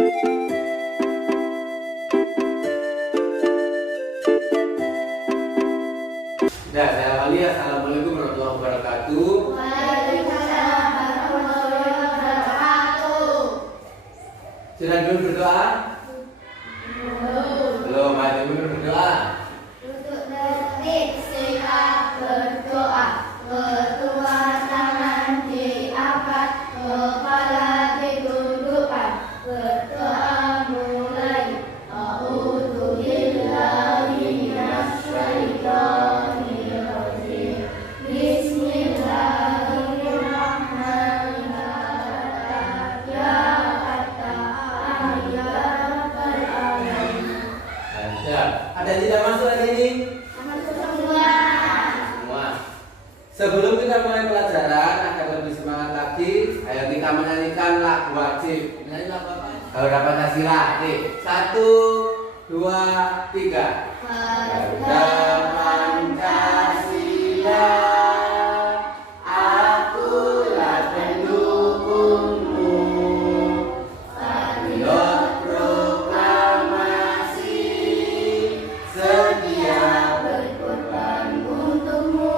Nah, saya awali. Assalamualaikum warahmatullahi wabarakatuh. Waalaikumsalam warahmatullahi wabarakatuh. Sudah dulu berdoa? Belum, ada dulu berdoa. Untuk detik sikap berdoa. Kedua tangan diangkat, kepala ditundukkan. Berdoa mulai. A'udzu billahi minasyaitonir rajim. Bismillahirrahmanirrahim. Ya Fattah, ya Rabbal alamin. Ada yang tidak masuk hari ini? Semua. Semua. Sebelum kita mulai pelajaran agar lebih semangat lagi, ayo kita menyanyikan lagu wajib. Menyanyi lagu apa? Garuda Pancasila. Nih, 1, 2, 3. Garuda Pancasila, akulah pendukungmu. Patriot proklamasi, sedia Berkorban untukmu.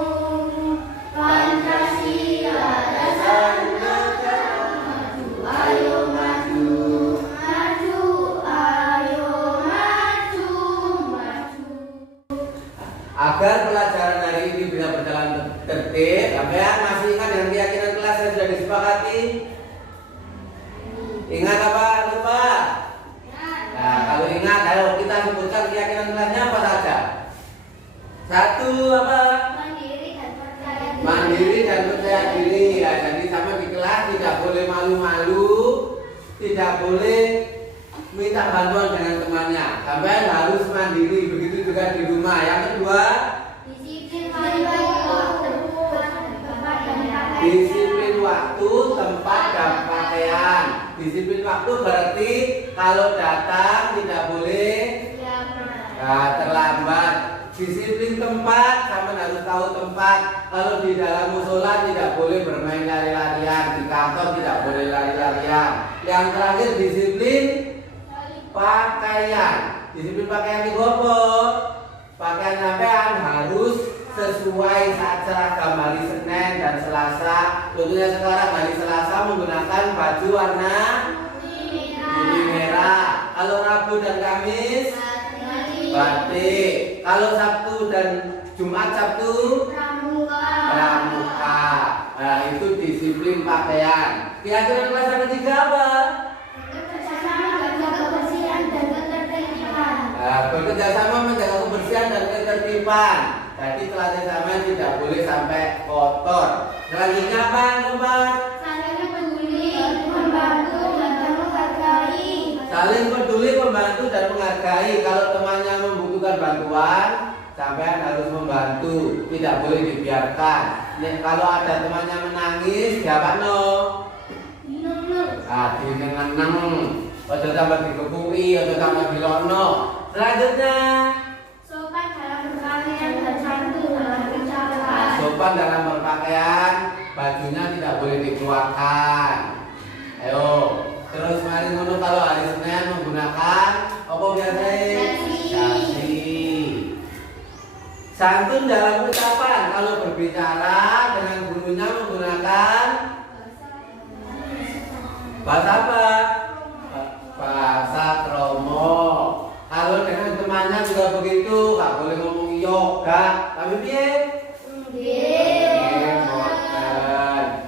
Pancasila dasar negara. Maju, ayo maju. Maju, ayo maju. Maju. Agar pelajaran hari ini bisa berjalan tertib, sampean masih ingat dengan keyakinan kelas yang sudah disepakati? Ingat apa? Lupa? Nah, kalau ingat, ayo kita sebutkan keyakinan kelasnya apa saja. 1, apa? Mandiri dan percaya diri. Mandiri dan percaya diri. Ya, jadi sama di kelas tidak boleh malu-malu, tidak boleh minta bantuan dengan temannya. Sampai harus mandiri. Begitu juga di rumah. Yang kedua, Disiplin waktu, tempat dan pakaian. disiplin waktu, tempat, dan pakaian. Disiplin waktu berarti kalau datang tidak boleh terlambat. Disiplin tempat, sama harus tahu tempat. Kalau di dalam musola tidak boleh bermain lari-larian, di kantor tidak boleh lari-larian. Yang terakhir disiplin pakaian. Disiplin pakaian itu apa? Pakaian sampean harus sesuai saat seragam hari Senin dan Selasa. Contohnya sekarang hari Selasa menggunakan baju warna kuning merah. Kalau Rabu dan Kamis batik. Kalau Sabtu dan Jumat Sabtu pramuka. Nah, itu disiplin pakaian. Keyakinan kelas yang ketiga apa? Bekerja sama menjaga kebersihan dan ketertiban. Jadi kelasnya sama tidak boleh sampai kotor. Selanjutnya apa? Tempat saling peduli, membantu dan menghargai. Kalau temannya membutuhkan bantuan, sampean harus membantu, tidak boleh dibiarkan. Kalau ada temannya menangis, siapa no? Dineneng. Ojo tambah dikepui, ojo tambah dilono. Selanjutnya, sopan dalam berpakaian dan santun dalam bicara. sopan dalam berpakaian, bajunya tidak boleh dikeluarkan. Ayo, terus mari ngono kalau hari Senin menggunakan apa biasanya? Dasi. Santun dalam ucapan, kalau berbicara dengan gurunya menggunakan bahasa apa? Bahasa kromo. Kalau dengan temannya juga begitu, nggak boleh ngomong yoga, tapi piye?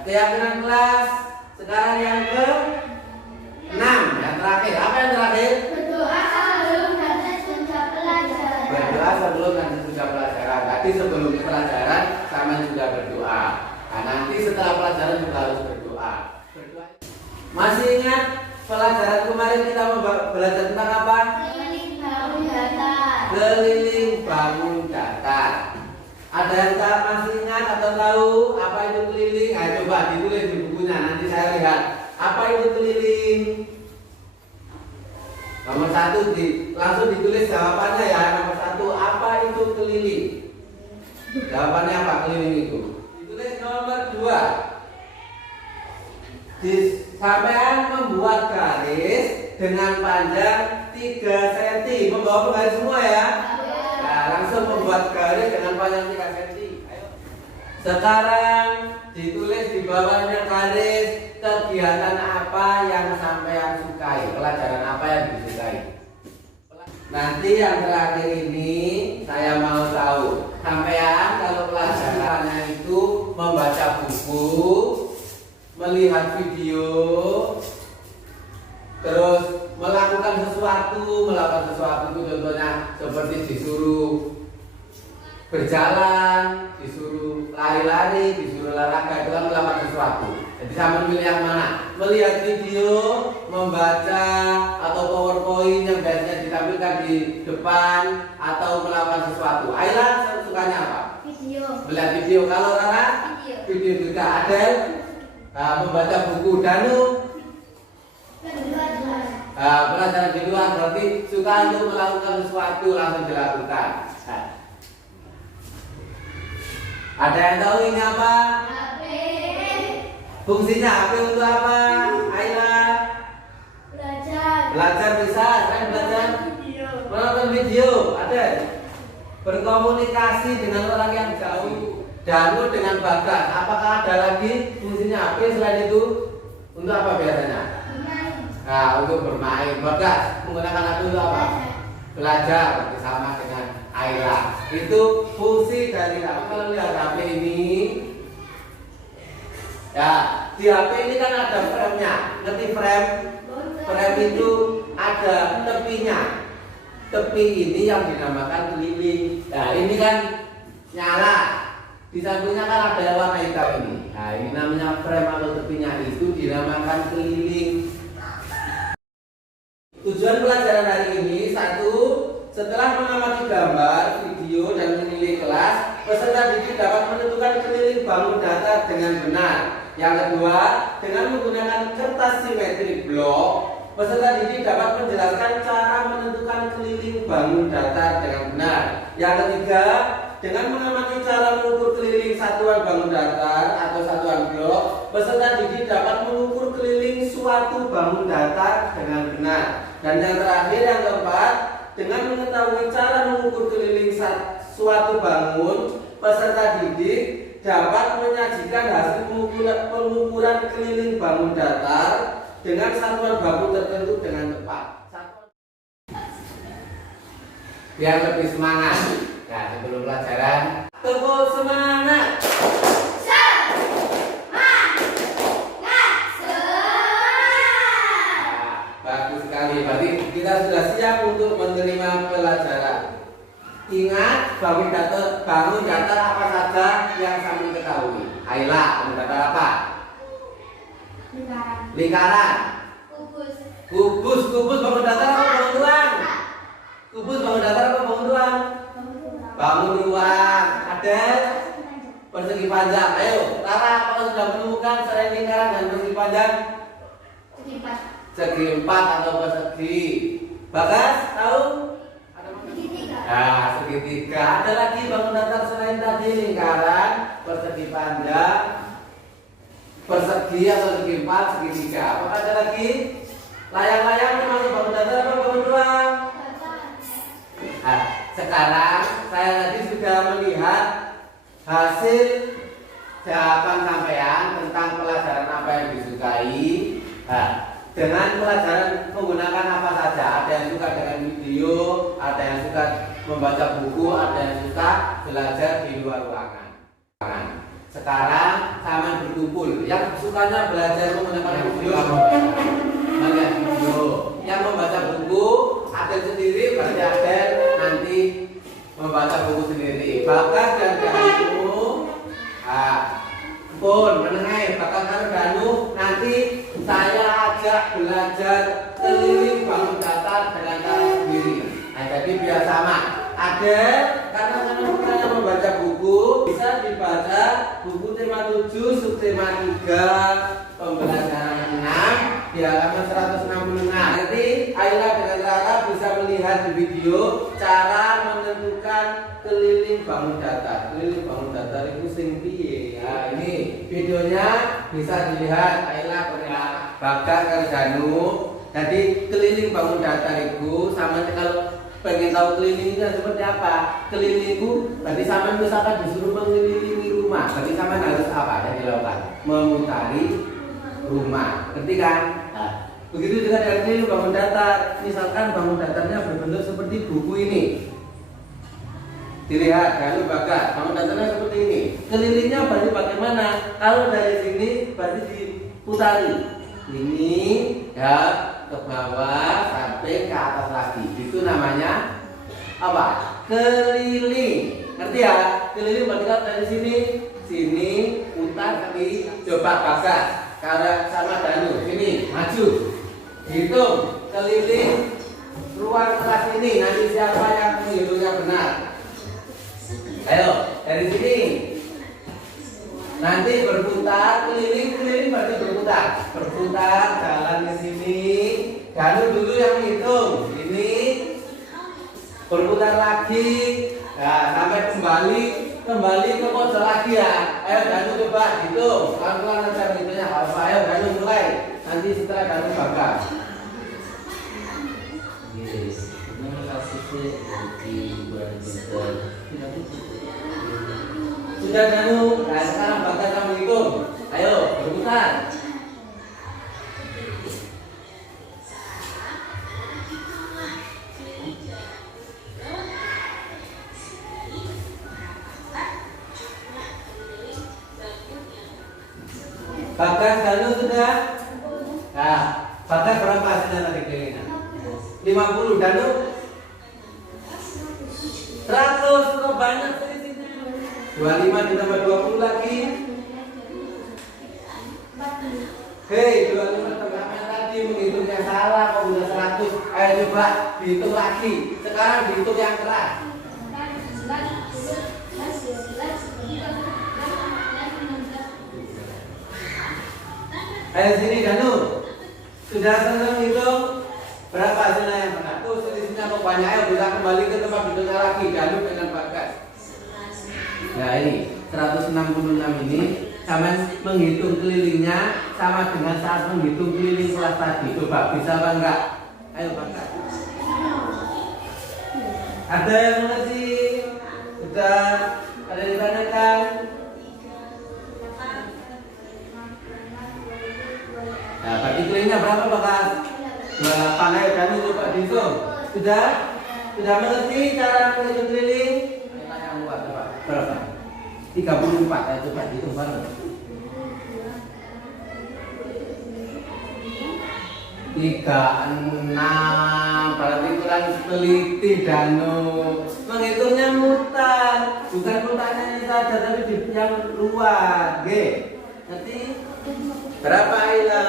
Keyakinan kelas sekarang yang ke-6, yang terakhir. Apa yang terakhir? Berdoa sebelum dan sesudah pelajaran. Berdoa sebelum dan sesudah pelajaran. Tadi sebelum pelajaran sama juga berdoa. Nah, nanti setelah pelajaran juga harus berdoa. Masih ingat pelajaran kemarin kita belajar tentang apa? Keliling bangun datar. Keliling bangun datar. Ada yang masih ingat atau tahu apa itu keliling? Ayo coba ditulis di bukunya, nanti saya lihat. Apa itu keliling? Nomor 1 langsung ditulis jawabannya ya. Nomor 1, apa itu keliling? Jawabannya apa keliling itu? Ditulis nomor 2. Sampean membuat membuat garis dengan panjang 3 cm. Membawa penggaris semua ya. Nah, langsung membuat garis dengan panjang 3 cm. Ayo. Sekarang ditulis di bawahnya garis kegiatan apa yang sampean sukai, pelajaran apa yang disukai. Nanti yang terakhir ini saya mau tahu sampean kalau pelajarannya itu membaca buku, melihat video, terus melakukan sesuatu itu contohnya seperti disuruh berjalan, disuruh lari-lari, disuruh olahraga, itu kan melakukan sesuatu. Jadi sama memilih yang mana? Melihat video, membaca, atau PowerPoint yang biasanya ditampilkan di depan, atau melakukan sesuatu. Ayla sukanya apa? Video. Melihat video. Kalau Rara? Video juga. Adel? Membaca buku. Danu? Pelajaran di luar, berarti suka untuk melakukan sesuatu langsung dilakukan. Ada yang tahu ini apa? HP. Fungsinya HP untuk apa? Ayla? Belajar bisa, kan belajar? Video. Menonton video, ada? Berkomunikasi dengan orang yang jauh. Danu dengan Bagas. Apakah ada lagi fungsinya HP selain itu? Untuk apa biasanya? Nah, untuk bermain. Bagas menggunakan HP untuk apa? Belajar bersama dengan Ayla. Itu fungsi dari HP. Kalau lihat HP ini, ya di HP ini kan ada frame-nya. Ngerti frame? Frame itu ada tepinya. Tepi ini yang dinamakan keliling. Nah ini kan nyala. Di sampingnya kan ada warna hitam ini. Nah ini namanya frame atau tepinya itu dinamakan keliling. Tujuan pelajaran hari ini, satu, setelah mengamati gambar, video, dan menilai kelas, peserta didik dapat menentukan keliling bangun datar dengan benar. Yang kedua, dengan menggunakan kertas simetrik blok, peserta didik dapat menjelaskan cara menentukan keliling bangun datar dengan benar. Yang ketiga, dengan mengamati cara mengukur keliling satuan bangun datar atau satuan blok, peserta didik dapat mengukur keliling suatu bangun datar dengan benar. Dan yang terakhir, yang keempat, dengan mengetahui cara mengukur keliling suatu bangun, peserta didik dapat menyajikan hasil pengukuran keliling bangun datar dengan satuan baku tertentu dengan tepat. Biar lebih semangat. Nah, sebelum pelajaran, tepuk semangat. Bagus sekali. Berarti kita sudah siap untuk menerima pelajaran. Ingat, bangun datar apa saja yang kami ketahui. Ayla, bangun datar apa? Lingkaran. Kubus bangun datar apa bangun ruang? Kubus bangun datar apa bangun ruang? Bangun ruang. Ada persegi panjang. Ayo, Rara, apakah sudah menemukan selain lingkaran dan persegi panjang? Segi 4 atau persegi. Bagas, tahu? Nah, segitiga. Ada lagi bangun datar selain tadi lingkaran, persegi panjang, persegi atau segi 4, segitiga. Apakah ada lagi? Layang-layang termasuk bangun datar apa bangun ruang? Nah, sekarang saya tadi sudah melihat hasil jawaban sampean tentang pelajaran apa yang disukai. Nah, dengan pelajaran menggunakan apa saja, ada yang suka dengan video, ada yang suka membaca buku, ada yang suka belajar di luar ruangan. Sekarang sama berkumpul. Yang sukanya belajar menggunakan video, melihat video. Yang membaca buku, ada sendiri, berarti ada nanti membaca buku sendiri. Bagas dan Danu, pun menengah. Bagas dan Danu nanti saya ajak belajar keliling bangun datar dengan cara sendiri. Nah, jadi biar sama. Ada karena saya membaca buku, bisa dibaca buku tema 7, subtema 3, pembelajaran 6 di halaman 166. Nanti Ayla dengan Rara bisa melihat lihat di video cara menentukan keliling bangun datar. Keliling bangun datar itu sing piye? Ya, ini videonya bisa dilihat Ayla Bagas karo Danu. Jadi keliling bangun datar itu sama kalau pengen tahu keliling itu seperti apa? Keliling itu berarti sama misalkan disuruh mengelilingi rumah. Berarti sama harus apa yang dilakukan? Memutari rumah. Ngerti kan? Nah, begitu juga dengan keliling bangun datar. Misalkan bangun datarnya berbentuk seperti buku ini. Dilihat, Danu Bagas, bangun datarnya seperti ini. Kelilingnya berarti bagaimana? Kalau dari sini berarti diputari. Ini ya ke bawah sampai ke atas lagi. Itu namanya apa? Keliling. Ngerti ya? Keliling berarti kalau dari sini putar kali. Coba Bagas, karena sama Danu, sini maju. Hitung keliling ruang kelas ini. Nanti siapa yang menghitungnya benar? Ayo, dari sini. Nanti berputar, keliling berarti berputar. Berputar, jalan ke sini. Danu dulu yang hitung. Ini berputar lagi. Nah, sampai kembali ke pojok lagi ya. Ayo Danu coba hitung. Pelan-pelan aja hitungnya. Ayo Danu mulai. Nanti setelah Danu Bagas. Sudah Danu, nah sekarang Bagas kamu hitung. Ayo berputar. Bagas Danu sudah. Nah, Bagas berapa hasilnya tadi kelilingnya? 50. Danu 100. Kok banyak sih? 25 ditambah 20 lagi. Hei, 25 tambah yang tadi menghitungnya salah. Kok udah 100? Ayo coba dihitung lagi. Sekarang dihitung yang keras. Ayo sini Danu. Sudah senang hitung? Berapa hasilnya yang benar? Tuh selisihnya kok banyak. Ayo bisa kembali ke tempat hitungnya lagi. Danu dengan Bagas. Nah ini 166 ini sama menghitung kelilingnya sama dengan saat menghitung keliling kelas tadi. Coba bisa apa enggak? Ayo Bagas. Ada yang mengerti? Sudah ada yang ditanyakan? Nah bagi kelilingnya berapa Bagas? 8. Ayo Danu coba dihitung. Sudah mengerti cara menghitung keliling? Yang luar coba. Berapa? 34. Ayo coba dihitung bareng. 36. Berarti kurang teliti Danu. Menghitungnya mutar. Bukan mutarnya ini saja tapi di yang luar. G. Nanti berapa Ayla?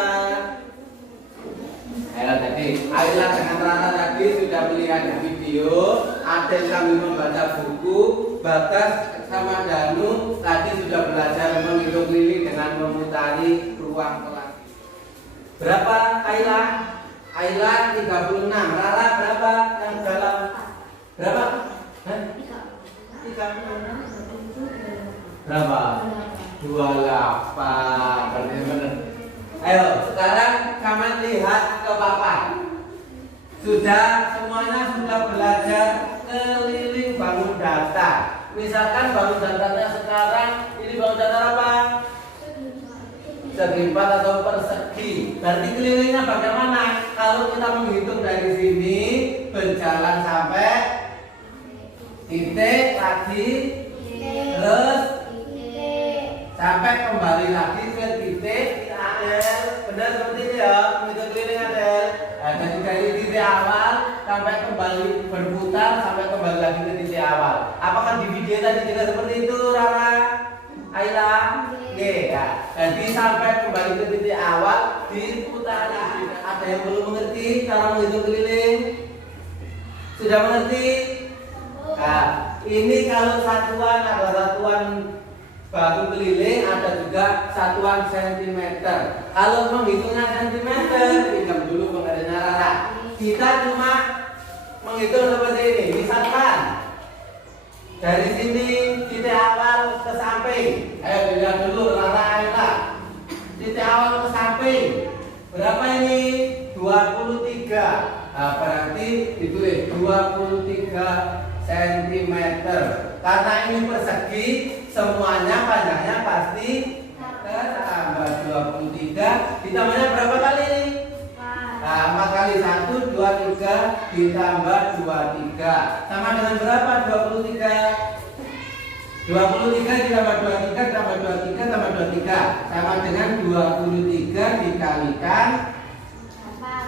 Ayla dengan Rara tadi sudah melihat video. Adel kami membaca buku. Bagas sama Danu tadi sudah belajar menghitung keliling dengan memutari ruang kelas. Berapa Ayla? Ayla 36. Rara berapa yang dalam? Berapa? 36. Berapa? 28. Berarti benar. Ayo sekarang kamu lihat ke Papa. Semuanya sudah belajar keliling bangun datar. Misalkan bangun datarnya sekarang ini bangun datar apa? Segi 4 atau persegi. Berarti kelilingnya bagaimana? Kalau kita menghitung dari sini berjalan sampai titik lagi, terus sampai kembali lagi ke titik Adel. Benar seperti itu ya, menghitung keliling Adel. Nah, jadi dari titik awal sampai kembali berputar sampai kembali lagi ke titik awal. Apakah di video tadi juga seperti itu, Rara? Ayla? Oke, ya. Jadi sampai kembali ke titik awal diputar lagi. Ada yang belum mengerti cara menghitung keliling? Sudah mengerti? Nah, ini kalau satuan ada satuan bahu keliling, ada juga satuan sentimeter. Kalau menghitungnya sentimeter, pinjam dulu pengertiannya Rara. Kita cuma menghitung seperti ini. Misalkan dari sini titik awal ke samping. Ayo dilihat dulu, Rara. Titik awal ke samping. Berapa ini? 23. Nah, berarti ditulis 23 cm. Karena ini persegi, semuanya panjangnya pasti tambah 23. Ditambahnya berapa kali ini? Nah, 4 kali 1, 2, 3 ditambah 23 sama dengan berapa? 23 ditambah 23 tambah 23 tambah 23 sama dengan 23 dikalikan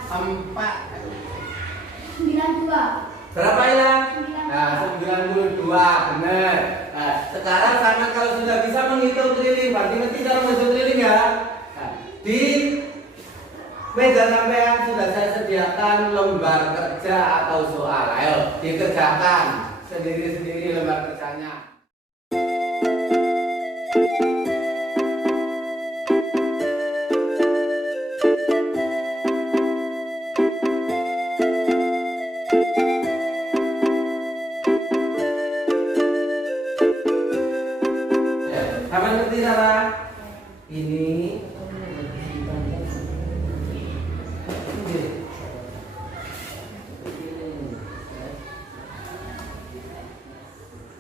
4. 92. Berapa ya? Nah, 92, benar. Nah, sekarang sama kalau sudah bisa menghitung keliling, berarti mesti cara menghitung keliling ya. Nah, di meja sampean sudah saya sediakan lembar kerja atau soal. Ayo dikerjakan sendiri-sendiri lembar kerjanya. Kamu ngerti cara ini?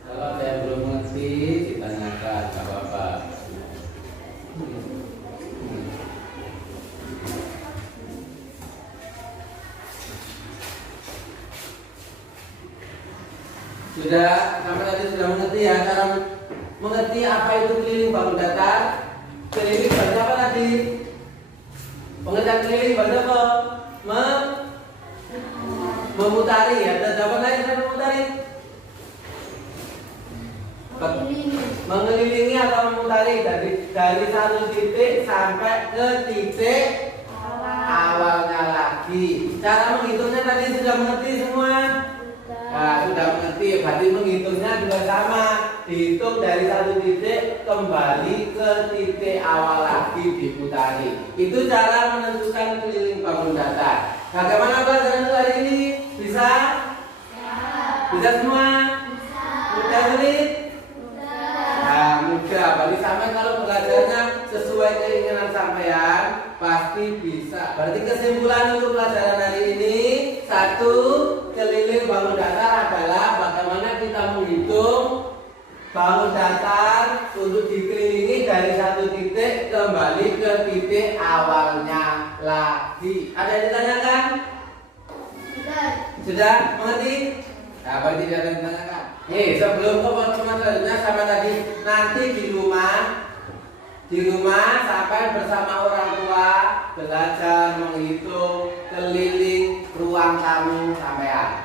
Kalau saya belum mengerti, ditanyakan, nggak apa-apa. Sudah, kamu tadi sudah mengerti ya cara mengerti apa itu keliling bangun datar? Keliling baca apa tadi? Pengertian keliling baca apa? Memutari ya. Ada jawaban lain saya memutari? Mengelilingi atau memutari dari satu titik sampai ke titik awalnya lagi. Cara menghitungnya tadi sudah mengerti semua? Nah, sudah mengerti, berarti menghitungnya juga sama. Dihitung dari satu titik kembali ke titik awal lagi diputari. Itu cara menentukan keliling bangun datar. Bagaimana pelajaran untuk hari ini? Bisa? Bisa semua? Mudah sulit? Nah, mudah. Berarti sampai kalau belajarnya sesuai keinginan sampean pasti bisa. Berarti kesimpulan untuk pelajaran hari ini, satu, keliling bangun datar adalah bagaimana kita menghitung bangun datar untuk dikelilingi dari satu titik kembali ke titik awalnya lagi. Ada yang ditanyakan? Sudah mengerti? Nah, berarti tidak ada yang ditanyakan. Nih, sebelum ke pertemuan selanjutnya sama tadi, nanti di rumah sampai bersama orang tua belajar menghitung keliling ruang tamu sampean.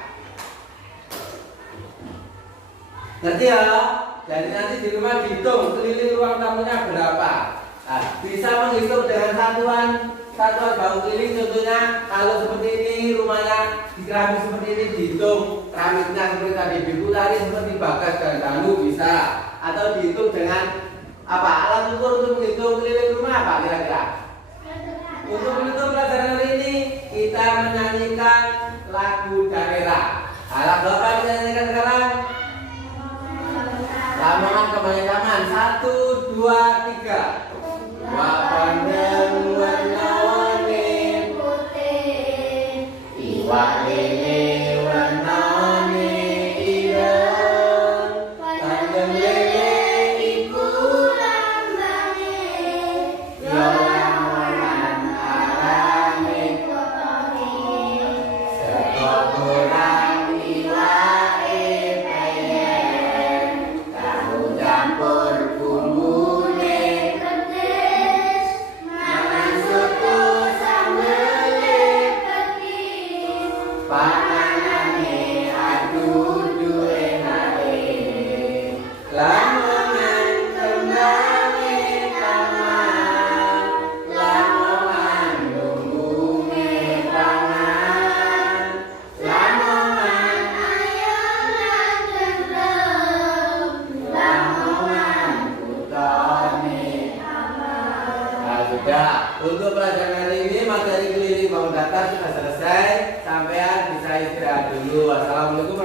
Ngerti ya? Jadi nanti di rumah dihitung keliling ruang tamunya berapa. Nah, bisa menghitung dengan satuan bangun keliling. Contohnya kalau seperti ini rumahnya di keramik seperti ini, dihitung keramiknya seperti tadi, diputari seperti bagas dan danu bisa. Atau dihitung dengan apa? Alat ukur untuk menghitung keliling rumah apa kira-kira? Untuk menutup pelajaran hari ini kita menyanyikan lagu daerah. Lagu apa yang kita nyanyikan sekarang? Lamongan kebanyakan. 1, 2, 3. Wapandeng warna-warni putih, iwak lele warna-warni ireng, pandeng lele iku lambane, yo lamongan arane kotone, sego goreng iwake peyen, tahu campur bumbune pedes, mangan soto sambele petis, panganane aduh duwe nale, Lamongan kembangé taman, Lamongan lumbunge pangan, Lamongan ayonan tentrem, Lamongan kutone aman. Nah, sudah. Untuk pelajaran hari ini materi keliling bangun datar sudah selesai. Sampean bisa istirahat dulu. Assalamualaikum